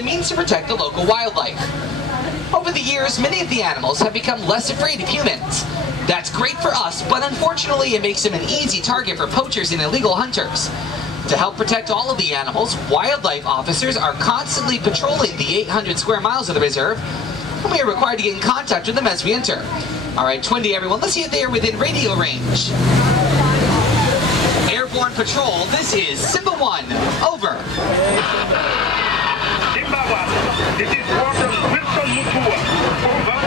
It means to protect the local wildlife. Over the years, many of the animals have become less afraid of humans. That's great for us, but unfortunately it makes them an easy target for poachers and illegal hunters. To help protect all of the animals, wildlife officers are constantly patrolling the 800 square miles of the reserve, and we are required to get in contact with them as we enter. Alright, Twindy everyone, let's see if they are within radio range. Airborne Patrol, this is Simba 1, over. Simba 1, this is Warden Wilson Mutua, over.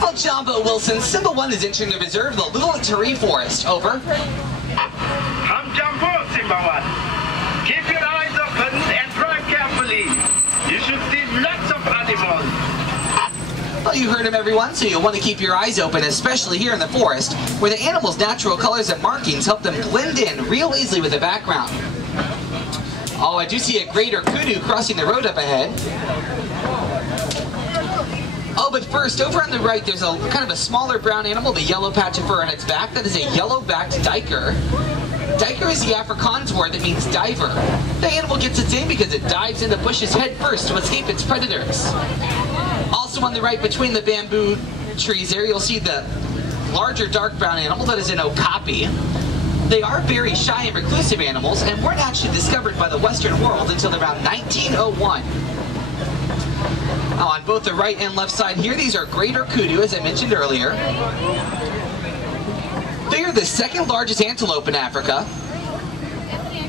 Well, Jumbo Wilson, Simba 1 is entering the reserve, the Little Turi Forest, over. I'm Jumbo, Simba 1. Keep your eyes open and drive carefully. You should see lots of animals. Well, you heard him, everyone, so you'll want to keep your eyes open, especially here in the forest, where the animals' natural colors and markings help them blend in real easily with the background. Oh, I do see a greater kudu crossing the road up ahead. Oh, but first, over on the right, there's a kind of a smaller brown animal, the yellow patch of fur on its back. That is a yellow-backed duiker. Duiker is the Afrikaans word that means diver. The animal gets its name because it dives into bushes head first to escape its predators. Also on the right, between the bamboo trees there, you'll see the larger dark brown animal that is an okapi. They are very shy and reclusive animals and weren't actually discovered by the Western world until around 1901. Now, on both the right and left side here, these are greater kudu, as I mentioned earlier. They are the second largest antelope in Africa.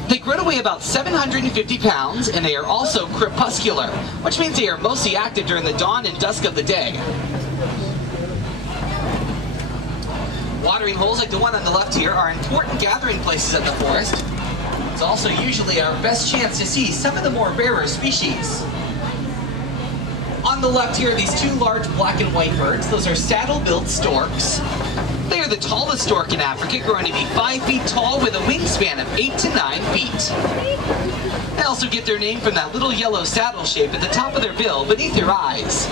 They grow to weigh about 750 pounds, and they are also crepuscular, which means they are mostly active during the dawn and dusk of the day. Watering holes like the one on the left here are important gathering places in the forest. It's also usually our best chance to see some of the more rarer species. On the left here are these two large black and white birds. Those are saddle-billed storks. They are the tallest stork in Africa, growing to be 5 feet tall with a wingspan of 8 to 9 feet. They also get their name from that little yellow saddle shape at the top of their bill beneath their eyes.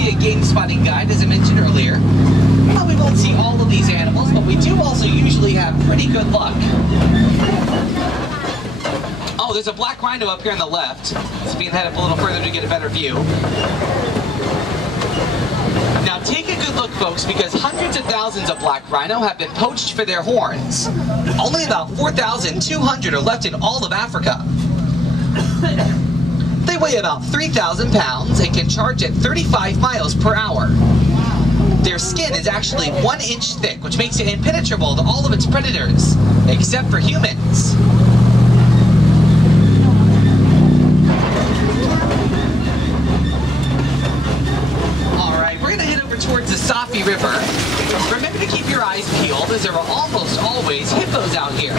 A game spotting guide, as I mentioned earlier. Well, we won't see all of these animals, but we do also usually have pretty good luck. Oh, there's a black rhino up here on the left. Let's being head up a little further to get a better view. Now take a good look, folks, because hundreds of thousands of black rhino have been poached for their horns. Only about 4,200 are left in all of Africa. They weigh about 3,000 pounds and can charge at 35 miles per hour. Their skin is actually 1 inch thick, which makes it impenetrable to all of its predators, except for humans. Alright, we're going to head over towards the Safi River. Remember to keep your eyes peeled, as there are almost always hippos out here.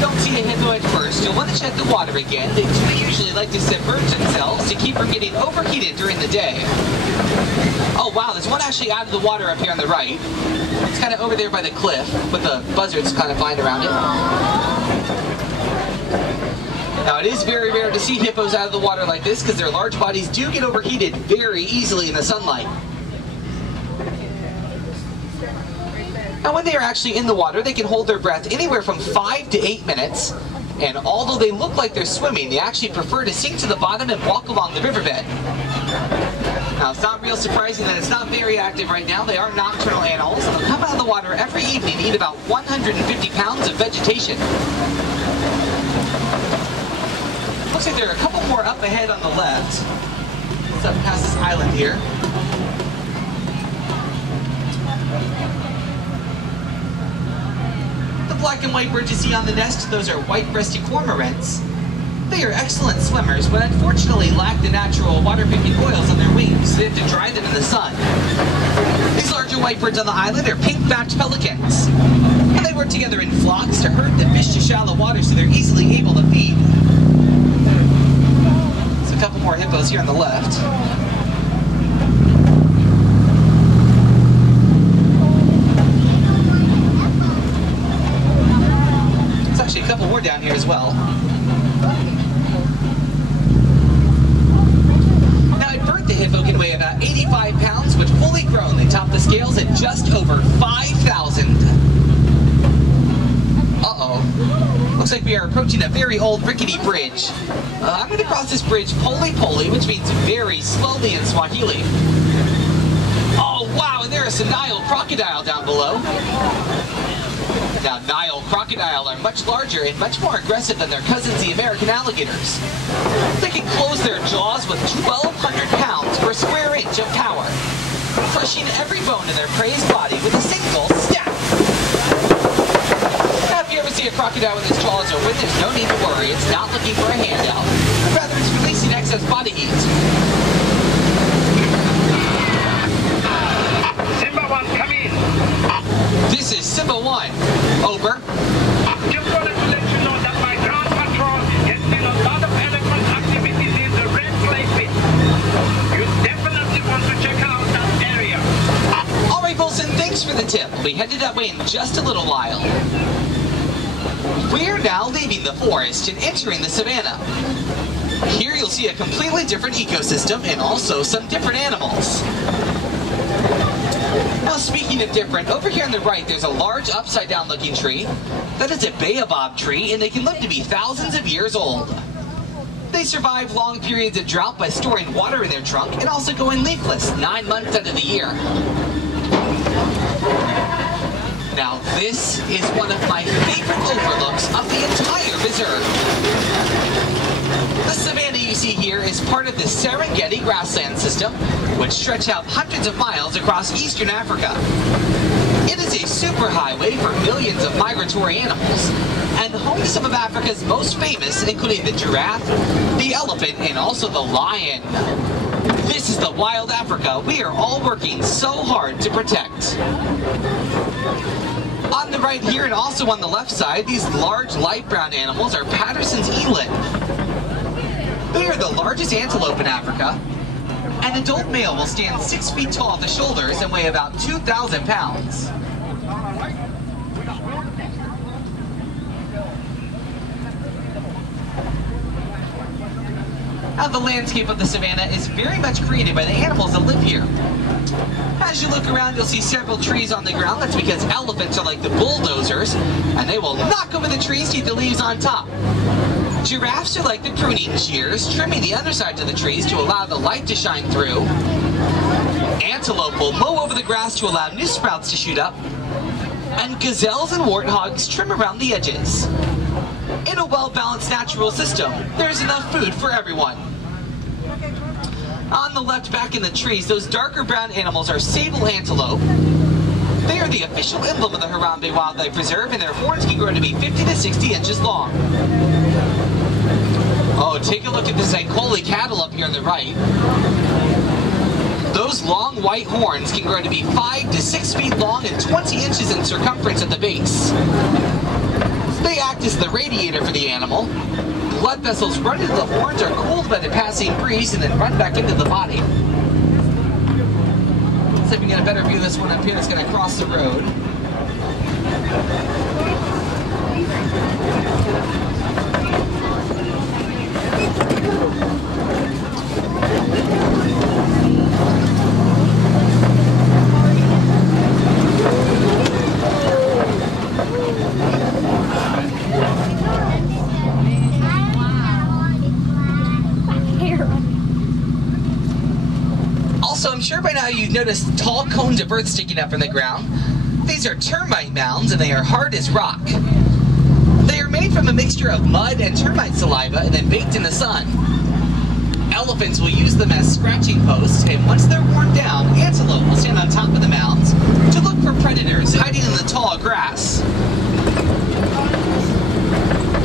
Don't see a hippo at first, you'll want to check the water again. They usually like to submerge themselves to keep from getting overheated during the day. Oh wow, there's one actually out of the water up here on the right. It's kind of over there by the cliff, with the buzzards kind of flying around it. Now it is very rare to see hippos out of the water like this because their large bodies do get overheated very easily in the sunlight. Now when they are actually in the water, they can hold their breath anywhere from 5 to 8 minutes, and although they look like they're swimming, they actually prefer to sink to the bottom and walk along the riverbed. Now it's not real surprising that it's not very active right now. They are nocturnal animals, and they'll come out of the water every evening to eat about 150 pounds of vegetation. Looks like there are a couple more up ahead on the left. It's up past this island here. Black and white birds you see on the nest, those are white-breasted cormorants. They are excellent swimmers, but unfortunately lack the natural water-picking oils on their wings, so they have to dry them in the sun. These larger white birds on the island are pink-backed pelicans, and they work together in flocks to herd the fish to shallow water so they're easily able to feed. So a couple more hippos here on the left. Actually a couple more down here as well. we are approaching a very old rickety bridge. I'm going to cross this bridge poli-poli, which means very slowly in Swahili. Oh wow, and there is a Nile crocodile down below. Now, Nile crocodile are much larger and much more aggressive than their cousins, the American alligators. They can close their jaws with 1,200 pounds per square inch of power, crushing every bone in their prey's body with a single snap. Now, if you ever see a crocodile with its jaws open, there's no need to worry. It's not looking for a handout. Rather, it's releasing excess body heat. Simba 1, come in. This is Simba 1. Over. Just wanted to let you know that my ground patrol has seen a lot of elephant activities in the Red Clay Pit. You definitely want to check out that area. All right, Wilson, thanks for the tip. We'll be headed that way in just a little while. We're now leaving the forest and entering the savannah. Here you'll see a completely different ecosystem and also some different animals. Now, speaking of different, over here on the right, there's a large upside-down looking tree. That is a baobab tree, and they can live to be thousands of years old. They survive long periods of drought by storing water in their trunk and also going leafless 9 months out of the year. Now, this is one of my favorite overlooks of the entire reserve. The savanna you see here is part of the Serengeti grassland system, which stretch out hundreds of miles across eastern Africa. It is a superhighway for millions of migratory animals, and home to some of Africa's most famous, including the giraffe, the elephant, and also the lion. This is the wild Africa we are all working so hard to protect. On the right here and also on the left side, these large light brown animals are Patterson's eland. They are the largest antelope in Africa. An adult male will stand 6 feet tall at the shoulders and weigh about 2,000 pounds. Now, the landscape of the savannah is very much created by the animals that live here. As you look around, you'll see several trees on the ground. That's because elephants are like the bulldozers, and they will knock over the trees to eat the leaves on top. Giraffes are like the pruning shears, trimming the undersides of the trees to allow the light to shine through. Antelope will mow over the grass to allow new sprouts to shoot up. And gazelles and warthogs trim around the edges. In a well-balanced natural system, there's enough food for everyone. On the left, back in the trees, those darker brown animals are sable antelope. They are the official emblem of the Harambe Wildlife Reserve, and their horns can grow to be 50 to 60 inches long. Oh, take a look at the Zankoli cattle up here on the right. Those long white horns can grow to be 5 to 6 feet long and 20 inches in circumference at the base. They act as the radiator for the animal. Blood vessels run into the horns, are cooled by the passing breeze, and then run back into the body. Let's see if we can get a better view of this one up here that's going to cross the road. Also, I'm sure by now you've noticed tall cones of earth sticking up from the ground. These are termite mounds, and they are hard as rock. They are made from a mixture of mud and termite saliva and then baked in the sun. Elephants will use them as scratching posts, and once they're worn down, antelope will stand on top of the mounds to look for predators hiding in the tall grass.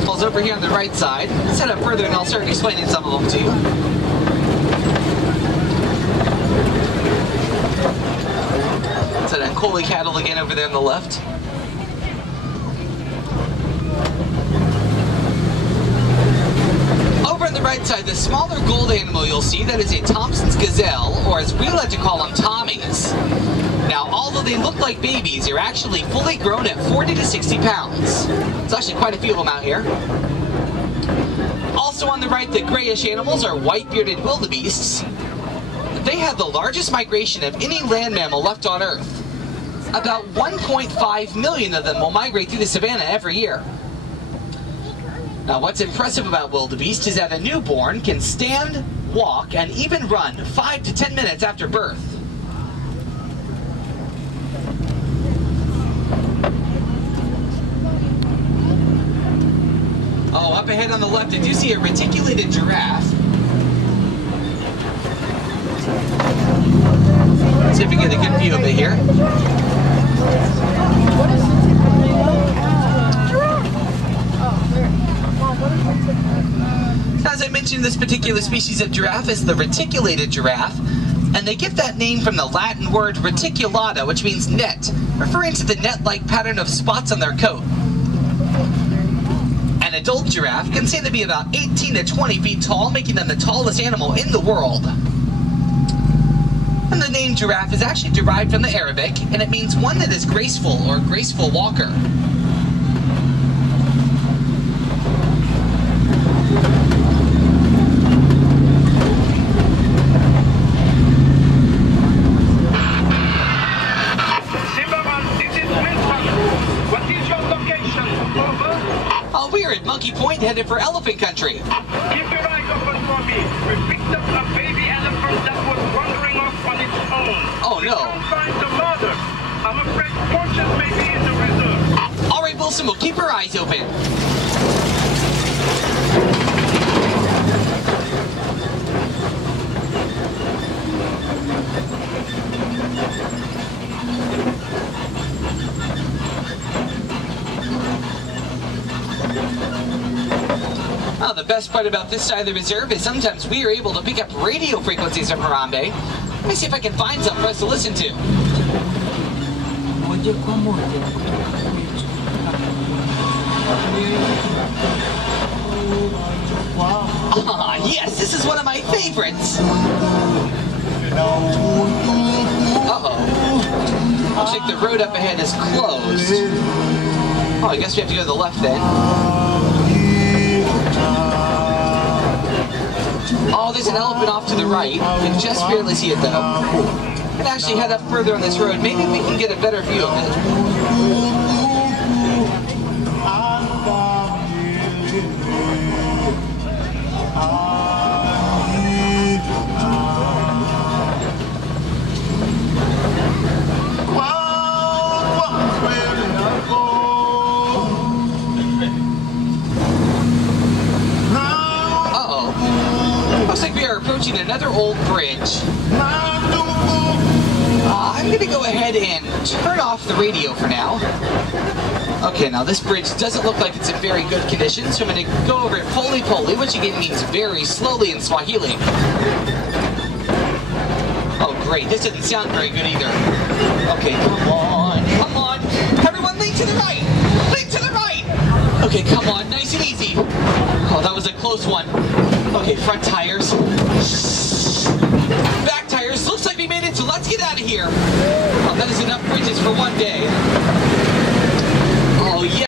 Falls over here on the right side. Let's head up further and I'll start explaining some of them to you. It's an Zankoli cattle again over there on the left. Over on the right side, the smaller gold animal you'll see, that is a Thompson's gazelle, or as we like to call them, Tommies. Now, although they look like babies, they're actually fully grown at 40 to 60 pounds. There's actually quite a few of them out here. Also on the right, the grayish animals are white-bearded wildebeests. They have the largest migration of any land mammal left on Earth. About 1.5 million of them will migrate through the savannah every year. Now, what's impressive about wildebeest is that a newborn can stand, walk, and even run 5 to 10 minutes after birth. Oh, up ahead on the left, I do see a reticulated giraffe. Let's see if we get a good view of it here. As I mentioned, this particular species of giraffe is the reticulated giraffe, and they get that name from the Latin word reticulata, which means net, referring to the net-like pattern of spots on their coat. An adult giraffe can stand to be about 18 to 20 feet tall, making them the tallest animal in the world. And the name giraffe is actually derived from the Arabic, and it means one that is graceful or graceful walker. Oh, we're at Monkey Point, headed for elephant country. Keep your eyes open for me. We picked up a baby elephant that was wandering off on its own. Oh, We no. can't find the mother. I'm afraid Fortune may be in the reserve. All right, Wilson, we'll keep our eyes open. Well, the best part about this side of the reserve is sometimes we are able to pick up radio frequencies from Harambe. Let me see if I can find some for us to listen to. Ah, yes, this is one of my favorites. Uh-oh. Looks like the road up ahead is closed. Oh, I guess we have to go to the left then. Oh, there's an elephant off to the right. You can just barely see it though. And actually head up further on this road. Maybe we can get a better view of it. Uh-oh. Looks like we are approaching another old bridge. I'm going to go ahead and turn off the radio for now. Okay, now this bridge doesn't look like it's in very good condition, so I'm going to go over it poli-poli, which again means very slowly in Swahili. Oh great, this doesn't sound very good either. Okay, come on, come on. Everyone lean to the right, lean to the right. Okay, come on, nice and easy. Oh, that was a close one. Okay, front tires. Back tires, looks like we made it, so let's get out of here. Oh, that is enough bridges for one day. Oh, yeah.